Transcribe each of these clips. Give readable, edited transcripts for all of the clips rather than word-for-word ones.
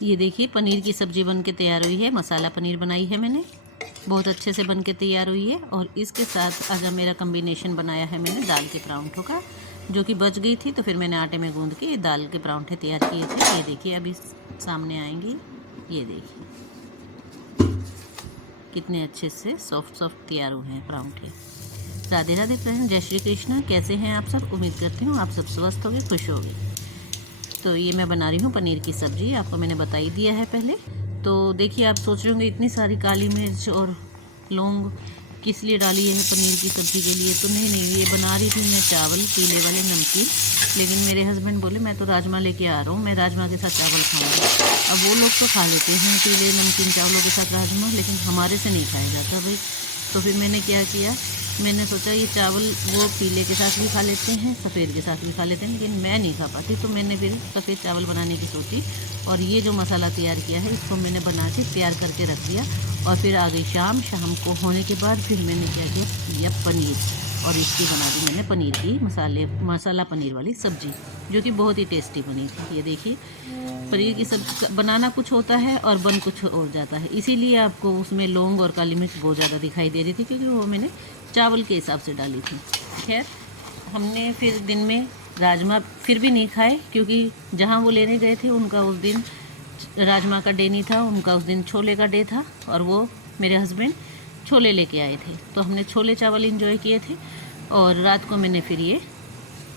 ये देखिए पनीर की सब्ज़ी बन के तैयार हुई है। मसाला पनीर बनाई है मैंने, बहुत अच्छे से बन के तैयार हुई है। और इसके साथ आज मेरा कम्बिनेशन बनाया है मैंने दाल के परांठों का, जो कि बच गई थी तो फिर मैंने आटे में गूंद के दाल के परांठे तैयार किए थे। ये देखिए अभी सामने आएंगी, ये देखिए कितने अच्छे से सॉफ्ट सॉफ्ट तैयार हुए हैं परांठे। राधे राधे फ्रेंड, जय श्री कृष्ण। कैसे हैं आप सब? उम्मीद करती हूँ आप सब स्वस्थ होंगे, खुश होंगे। तो ये मैं बना रही हूँ पनीर की सब्ज़ी, आपको मैंने बता ही दिया है पहले। तो देखिए आप सोच रहे होंगे इतनी सारी काली मिर्च और लौंग किस लिए डाली है पनीर की सब्ज़ी के लिए। तो नहीं, ये बना रही थी मैं चावल पीले वाले नमकीन, लेकिन मेरे हस्बैंड बोले मैं तो राजमा लेके आ रहा हूँ, मैं राजमा के साथ चावल खाऊंगा। अब वो लोग तो खा लेते हैं पीले नमकीन चावलों के साथ राजमा, लेकिन हमारे से नहीं खाया जाता भाई। तो फिर मैंने क्या किया, मैंने सोचा ये चावल वो पीले के साथ भी खा लेते हैं, सफ़ेद के साथ भी खा लेते हैं, लेकिन मैं नहीं खा पाती। तो मैंने फिर सफ़ेद चावल बनाने की सोची, और ये जो मसाला तैयार किया है इसको मैंने बना के तैयार करके रख दिया। और फिर आ गई शाम को होने के बाद फिर मैंने क्या किया, यह पनीर, और इसकी बना दी मैंने पनीर की मसाला पनीर वाली सब्ज़ी, जो कि बहुत ही टेस्टी बनी थी। ये देखिए पनीर की सब्ज़ी बनाना कुछ होता है और बन कुछ और जाता है, इसीलिए आपको उसमें लौंग और काली मिर्च बहुत ज़्यादा दिखाई दे रही थी, क्योंकि वो मैंने चावल के हिसाब से डाली थी। खैर हमने फिर दिन में राजमा फिर भी नहीं खाए, क्योंकि जहाँ वो लेने गए थे उनका उस दिन राजमा का डे नहीं था, उनका उस दिन छोले का डे था, और वो मेरे हस्बैंड छोले लेके आए थे। तो हमने छोले चावल एंजॉय किए थे। और रात को मैंने फिर ये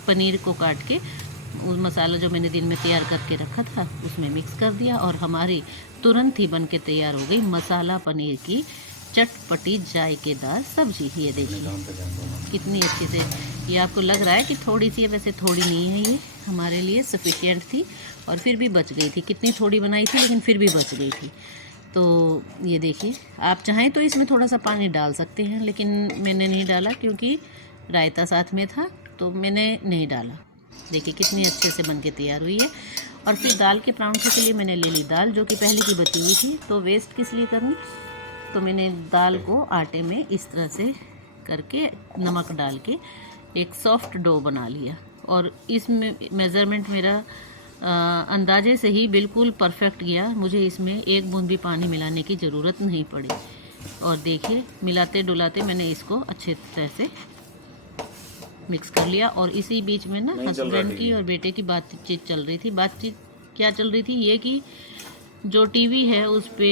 पनीर को काट के उस मसाला जो मैंने दिन में तैयार करके रखा था उसमें मिक्स कर दिया, और हमारी तुरंत ही बन के तैयार हो गई मसाला पनीर की चटपटी जायकेदार सब्जी। ये देखिए कितनी अच्छी से, ये आपको लग रहा है कि थोड़ी सी है, वैसे थोड़ी नहीं है, ये हमारे लिए सफिशिएंट थी, और फिर भी बच गई थी। कितनी थोड़ी बनाई थी लेकिन फिर भी बच गई थी। तो ये देखिए आप चाहें तो इसमें थोड़ा सा पानी डाल सकते हैं, लेकिन मैंने नहीं डाला क्योंकि रायता साथ में था, तो मैंने नहीं डाला। देखिए कितनी अच्छे से बन के तैयार हुई है। और फिर दाल के परांठे के लिए मैंने ले ली दाल, जो कि पहले की बची हुई थी, तो वेस्ट किस लिए करनी। तो मैंने दाल को आटे में इस तरह से करके नमक डाल के एक सॉफ्ट डो बना लिया, और इसमें मेज़रमेंट मेरा अंदाजे से ही बिल्कुल परफेक्ट गया। मुझे इसमें एक बूंद भी पानी मिलाने की ज़रूरत नहीं पड़ी। और देखिए मिलाते डुलाते मैंने इसको अच्छे तरह से मिक्स कर लिया। और इसी बीच में ना हस्बैंड की और बेटे की बातचीत चल रही थी। बातचीत क्या चल रही थी, ये कि जो टीवी है उस पे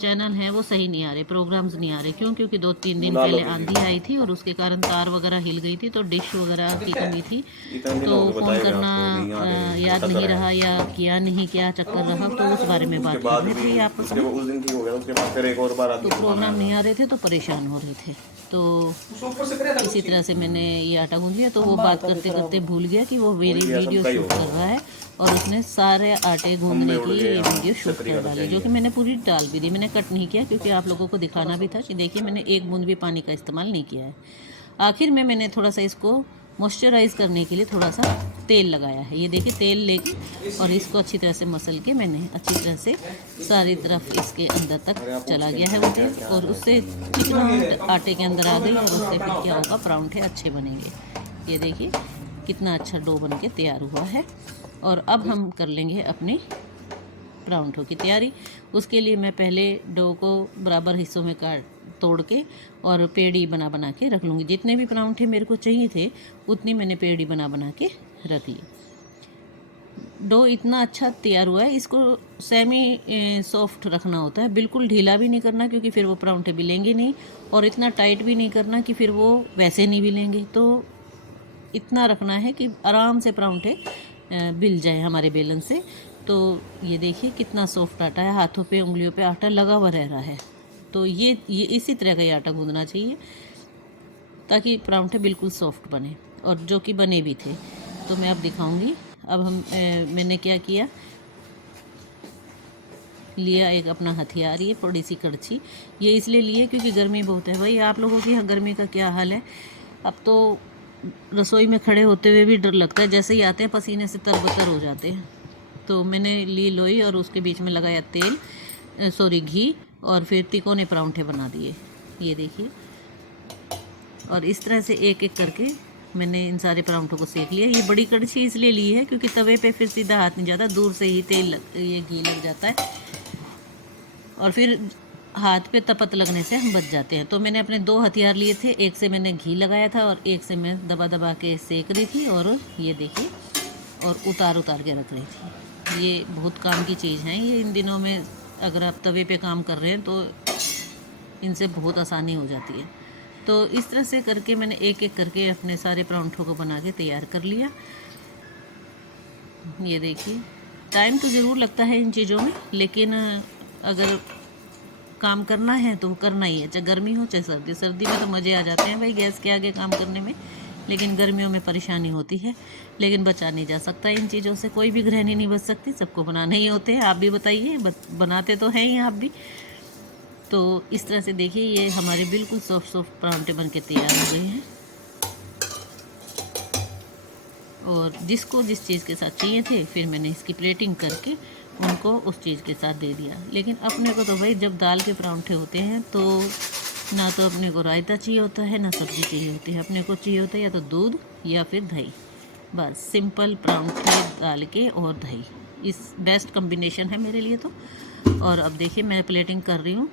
चैनल है वो सही नहीं आ रहे, प्रोग्राम्स नहीं आ रहे। क्यों? क्योंकि 2-3 दिन पहले आंधी आई थी और उसके कारण तार वगैरह हिल गई थी, तो डिश वगैरह की कमी थी, तो फ़ोन करना याद नहीं रहा या किया नहीं, क्या चक्कर रहा, तो उस बारे में बात कर रहे थे आपस में। तो प्रोग्राम नहीं आ रहे थे तो परेशान हो रहे थे। तो इसी तरह से मैंने ये आटा गूंद लिया। तो वो बात करते करते भूल गया कि वो मेरी वीडियो शूट कर रहा है, और उसने सारे आटे गूंदने की ये वीडियो शूट कर डाली, जो कि मैंने पूरी डाल भी दी। मैंने कट नहीं किया, क्योंकि आप लोगों को दिखाना भी था कि देखिए मैंने एक बूंद भी पानी का इस्तेमाल नहीं किया है। आखिर में मैंने थोड़ा सा इसको मॉइस्चराइज़ करने के लिए थोड़ा सा तेल लगाया है। ये देखिए तेल लेके और इसको अच्छी तरह से मसल के मैंने अच्छी तरह से सारी तरफ इसके अंदर तक चला गया है वो तेल, और उससे चिकनाहट आटे के अंदर आ गई, और उससे फिर क्या होगा, परांठे अच्छे बनेंगे। ये देखिए कितना अच्छा डो बन के तैयार हुआ है। और अब हम कर लेंगे अपने परांठों की तैयारी। उसके लिए मैं पहले डो को बराबर हिस्सों में तोड़ के और पेड़ी बना बना के रख लूँगी। जितने भी परांठे मेरे को चाहिए थे उतनी मैंने पेड़ी बना बना के रख ली। डो इतना अच्छा तैयार हुआ है, इसको सेमी सॉफ्ट रखना होता है, बिल्कुल ढीला भी नहीं करना, क्योंकि फिर वो परांठे बिलेंगे नहीं, और इतना टाइट भी नहीं करना कि फिर वो वैसे नहीं बिलेंगे। तो इतना रखना है कि आराम से परांठे बिल जाए हमारे बेलन से। तो ये देखिए कितना सॉफ्ट आटा है, हाथों पे उंगलियों पे आटा लगा हुआ रह रहा है। तो ये इसी तरह का ये आटा गूंदना चाहिए, ताकि परांठे बिल्कुल सॉफ्ट बने, और जो कि बने भी थे। तो मैं अब दिखाऊंगी। अब मैंने क्या किया, लिया एक अपना हथियार, ये थोड़ी सी कड़छी। ये इसलिए लिए क्योंकि गर्मी बहुत है। भाई आप लोगों की गर्मी का क्या हाल है? अब तो रसोई में खड़े होते हुए भी डर लगता है, जैसे ही आते हैं पसीने से तरबतर हो जाते हैं। तो मैंने ली लोई और उसके बीच में लगाया घी, और फिर तिकोने परांठे बना दिए। ये देखिए, और इस तरह से एक एक करके मैंने इन सारे परांठों को सेक लिया। ये बड़ी कड़छी इसलिए ली है क्योंकि तवे पे फिर सीधा हाथ नहीं जाता, दूर से ही ये घी लग जाता है और फिर हाथ पे तपत लगने से हम बच जाते हैं। तो मैंने अपने 2 हथियार लिए थे, एक से मैंने घी लगाया था और एक से मैं दबा दबा के सेक रही थी और ये देखिए और उतार के रख रही थी। ये बहुत काम की चीज़ है ये इन दिनों में, अगर आप तवे पे काम कर रहे हैं तो इनसे बहुत आसानी हो जाती है। तो इस तरह से करके मैंने एक एक करके अपने सारे परांठों को बना के तैयार कर लिया। ये देखिए, टाइम तो ज़रूर लगता है इन चीज़ों में, लेकिन अगर काम करना है तो करना ही है, चाहे गर्मी हो चाहे सर्दी। सर्दी में तो मज़े आ जाते हैं भाई गैस के आगे काम करने में, लेकिन गर्मियों में परेशानी होती है। लेकिन बचा नहीं जा सकता इन चीज़ों से, कोई भी गृहिणी नहीं बच सकती, सबको बनाने ही होते हैं। आप भी बताइए, बनाते तो हैं ही आप भी। तो इस तरह से देखिए ये हमारे बिल्कुल सॉफ्ट सॉफ्ट परांठे बन के तैयार हो गए हैं। और जिसको जिस चीज़ के साथ चाहिए थे फिर मैंने इसकी प्लेटिंग करके उनको उस चीज़ के साथ दे दिया। लेकिन अपने को तो भाई जब दाल के परांठे होते हैं तो ना तो अपने को रायता चाहिए होता है ना सब्ज़ी चाहिए होती है, अपने को चाहिए होता है या तो दूध या फिर दही। बस सिंपल परांठे दाल के और दही, इस बेस्ट कॉम्बिनेशन है मेरे लिए तो। और अब देखिए मैं प्लेटिंग कर रही हूँ।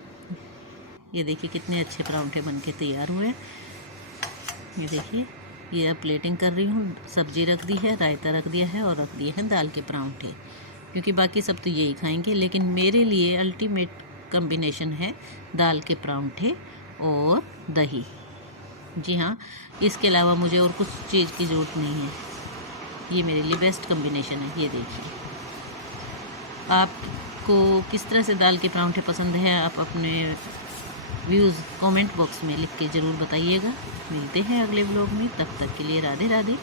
ये देखिए कितने अच्छे परांठे बन के तैयार हुए। ये देखिए ये अब प्लेटिंग कर रही हूँ, सब्जी रख दी है, रायता रख दिया है और रख दिए हैं दाल के परांठे, क्योंकि बाकी सब तो यही खाएंगे। लेकिन मेरे लिए अल्टीमेट कॉम्बिनेशन है दाल के परांठे और दही। जी हाँ, इसके अलावा मुझे और कुछ चीज़ की ज़रूरत नहीं है, ये मेरे लिए बेस्ट कॉम्बिनेशन है। ये देखिए आपको किस तरह से दाल के परांठे पसंद है, आप अपने व्यूज़ कमेंट बॉक्स में लिख के ज़रूर बताइएगा। मिलते हैं अगले ब्लॉग में, तब तक के लिए राधे राधे।